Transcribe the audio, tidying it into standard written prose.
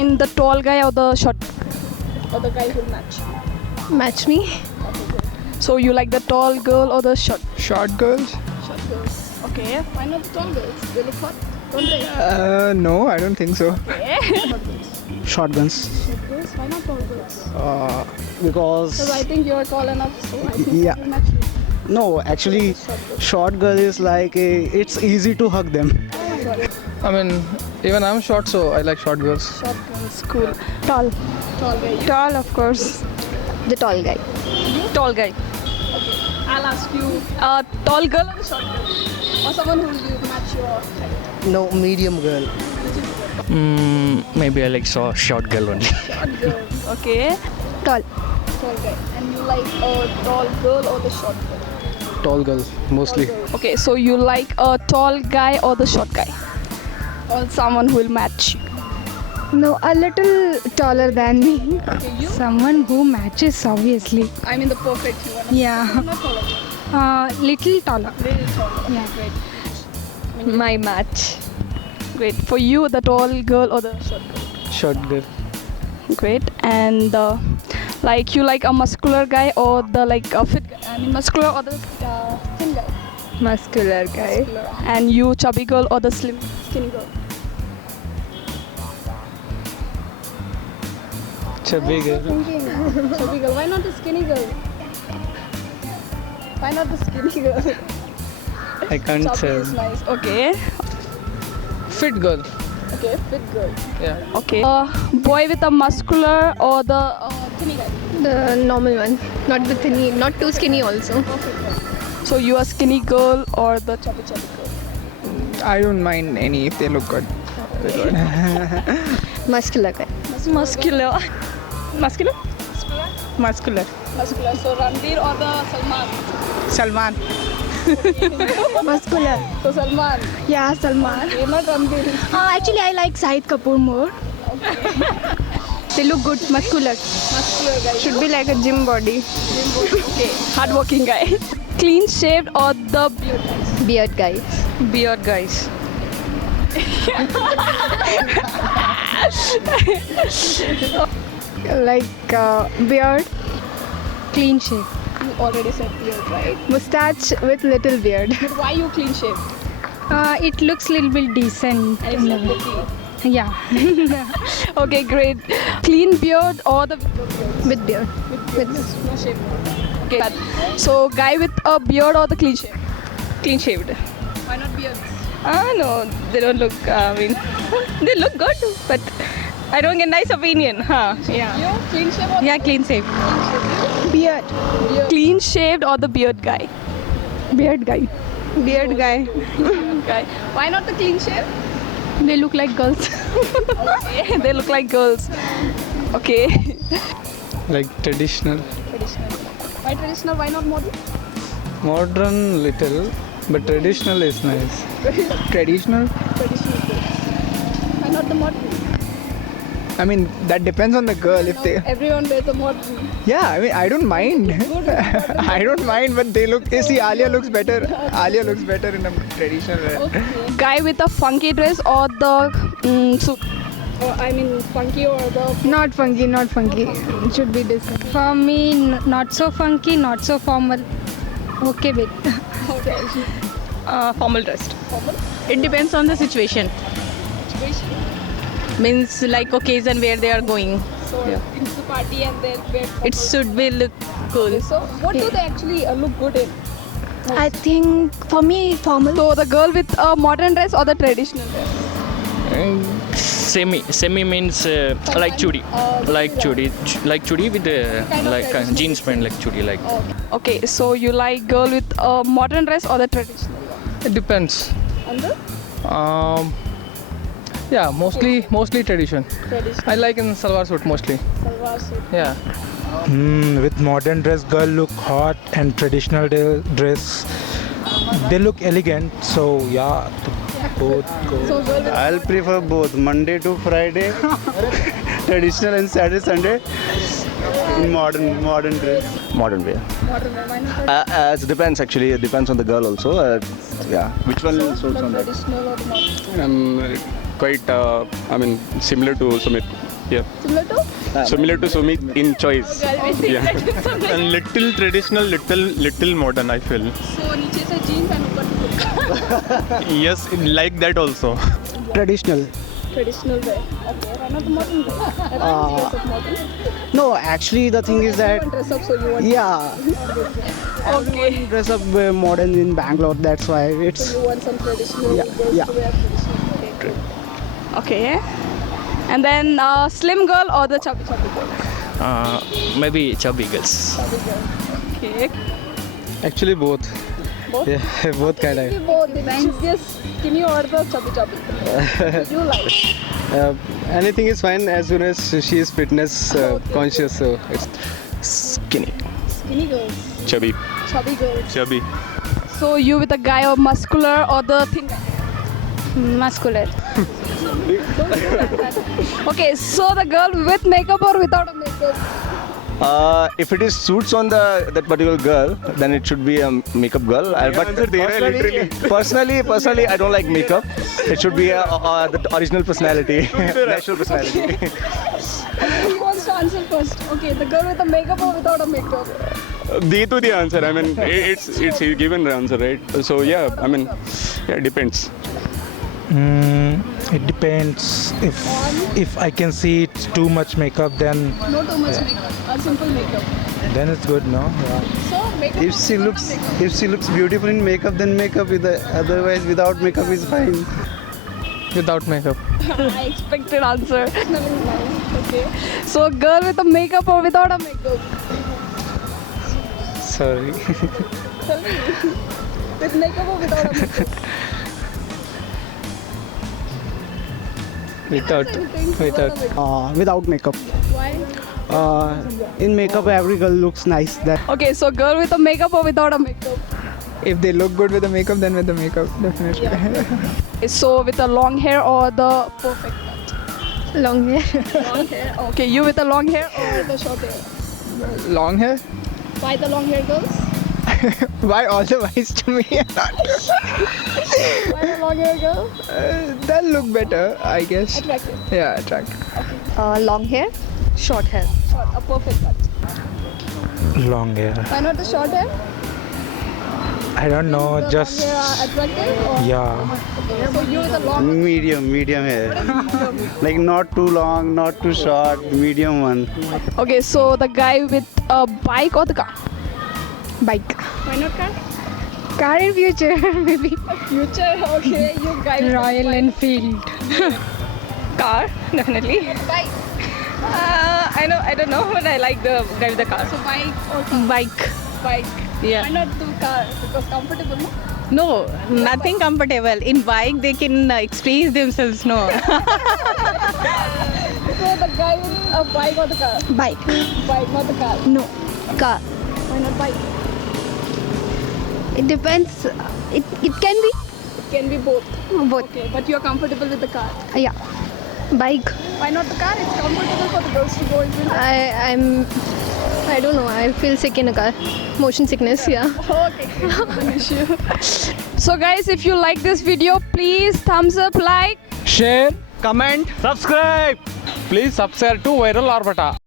mean the tall guy or the short or the guy who match? Match me. So you like the tall girl or the short? Short girls? Short girls. Okay. Why not the tall girls? They look hot, don't they? No, I don't think so. Short guns. Short girls. Why not tall girls? Because Because I think you're tall enough, so I think Yeah. you match you. no, actually, short girl is like it's easy to hug them. I mean, even I'm short, so I like short girls. Short girls, cool. Tall. Tall guy. Tall, of course. The tall guy. Tall guy. I'll ask you, tall girl or the short girl? Or someone who will match your height? No, medium girl. Maybe I like short girl only. Short girl. Okay. Tall. Tall guy. And you like a tall girl or the short girl? Tall girls, mostly. Okay, so you like a tall guy or the short guy? Or someone who will match you? No, a little taller than me. Okay, you? Someone who matches, obviously. I mean the perfect one. Yeah. Not taller. Little taller. Little taller. Yeah. Great. My match. Great. For you, the tall girl or the short girl? Short girl. Great. And like you like a muscular guy or the like a fit guy? I mean muscular or the thin guy? Muscular guy. And you chubby girl or the skinny girl? Chubby girl. Chubby girl. Why not the skinny girl? Why not the skinny girl? I can't Chubby say. is nice. Okay. Fit girl. Okay. Fit girl. Yeah. Okay. Boy with a muscular or the skinny guy? The normal one. Not the thinny, not too skinny also. So you are skinny girl or the chubby girl? I don't mind any if they look good. Muscular guy. Muscular. Muscular? Muscular. Muscular. So Ranveer or the Salman? Salman. Muscular. So Salman. Yeah, Salman. You're not Ranveer. Actually, I like Shahid Kapoor more. They look good, muscular. Muscular guy. Should be like a gym body. Okay. Hardworking guy. Clean shaved or the beard guys? Beard guys. Beard guys. Like beard, clean shave. You already said beard, right? Mustache with little beard. But why you clean shaved? It looks a little bit decent. And it's like pretty. Yeah, Okay, great. Clean beard or the with beard. no shave? Okay. So guy with a beard or the clean shave? Clean shaved. Why not beard? No, they don't look, they look good, but I don't get nice opinion. Huh? Yeah. You clean shave or Yeah, clean shave. Beard. clean shaved or the beard guy? Beard guy. Beard guy. Guy. Why not the clean shave? They look like girls. Okay, they look like girls. Okay. Like traditional. Traditional. Why traditional? Why not modern? Modern little, but traditional is nice. Traditional? Traditional. Why not the modern? I mean, that depends on the girl. If they, Everyone wears a modern. yeah, I mean, I don't mind. I don't mind, but they look. You see, Alia looks better. Alia looks better in a traditional wear. Guy with a funky dress or the suit? Or I mean funky or the Not funky, not funky. It should be decent. For me, not so funky, not so formal. Okay, wait. Formal dressed. It depends on the situation. Means like occasion where they are going. So it's the party and then wear It should be look cool. So what do they actually look good in? I think for me, formal. So the girl with a modern dress or the traditional dress? Semi means like chudi, like chudi with like jeans pant like chudi like. Okay, so you like girl with a modern dress or the traditional? It depends. And the Yeah, mostly tradition. traditional I like in salwar suit mostly. salwar suit. Yeah. With modern dress, girl look hot, and traditional dress, they look elegant. So yeah, both go. So girl with I'll prefer both Monday to Friday, traditional, and Saturday Sunday in modern dress. Modern wear. modern dress, why not It depends actually. It depends on the girl also. Yeah, which one suits on that? traditional or the modern? quite, similar to Sumit. Yeah. Similar to? Similar to Sumit in choice. Yeah. And little traditional, little modern, I feel. So नीचे से jeans and ऊपर से Yes, like that also. Traditional. traditional wear. Okay, why not the modern wear? Everyone dress up modern. No, actually the thing is that Everyone dress up, so you want yeah, okay. dress up modern in Bangalore. That's why it's You want some traditional Yeah, girls yeah. to wear traditional. Okay. And then slim girl or the chubby girl? Maybe chubby girls. Okay. Actually, both. Both? Yeah, both kind Maybe both. She's just skinny or the chubby. You like? Anything is fine as soon as she is fitness conscious. So it's skinny. Skinny girls. Chubby. Chubby girls. Chubby. So you with a guy or muscular or the thin guy? Muscular. Okay, so the girl with makeup or without a makeup? If it is suits on that particular girl, then it should be a makeup girl. But personally, I don't like makeup. It should be the original personality, natural personality. Who wants to answer first? Okay, the girl with the makeup or without a makeup? The to the answer. I mean, it's a given answer, right? So yeah, it depends. It depends. If I can see it's too much makeup, then No too much makeup. A simple makeup. it's good, no? Yeah. So makeup. If she looks beautiful in makeup, then makeup. Otherwise, without makeup is fine. Without makeup. I expected answer. Okay. So girl with a makeup or without a makeup? Sorry. Tell me. With makeup or without a makeup? Without. without makeup. Why? In makeup, every girl looks nice. That Okay, so girl with a makeup or without a makeup? If they look good with the makeup, then with the makeup, definitely. So with a long hair or the perfect cut? Long hair. Long hair. Okay, you with the long hair or the short hair? Long hair? Why the long hair girls? Why all the wise to me? Why the long hair girl? They'll look better, I guess. Attractive. Yeah, attractive. Long hair, short hair. Short, a perfect cut. Long hair. Why not the short hair? I don't know. The Just long hair attractive or? yeah. Okay, so you with the long Medium hair. Like not too long, not too short, medium one. Okay, so the guy with a bike or the car? Bike. Why not car? Car in future, maybe. Future, okay. You guys. Royal Enfield. Car, definitely. Bike. I don't know, but I like the guy with the car. So bike or car? Bike. Bike. Yeah. Why not do car? Because comfortable, no? No, nothing comfortable. In bike, they can express themselves. No. So the guy with a bike or the car? Bike. Bike, not the car. No. Car. Why not bike? It depends. It can be It can be both. both. Okay, but you are comfortable with the car. Yeah. Bike. Why not the car? It's comfortable for the girls to go into. I don't know. I feel sick in a car. Motion sickness. Yeah. Okay, not an issue. So guys, if you like this video, please thumbs up, like. Share, comment, subscribe. Please subscribe to Viral Orbita.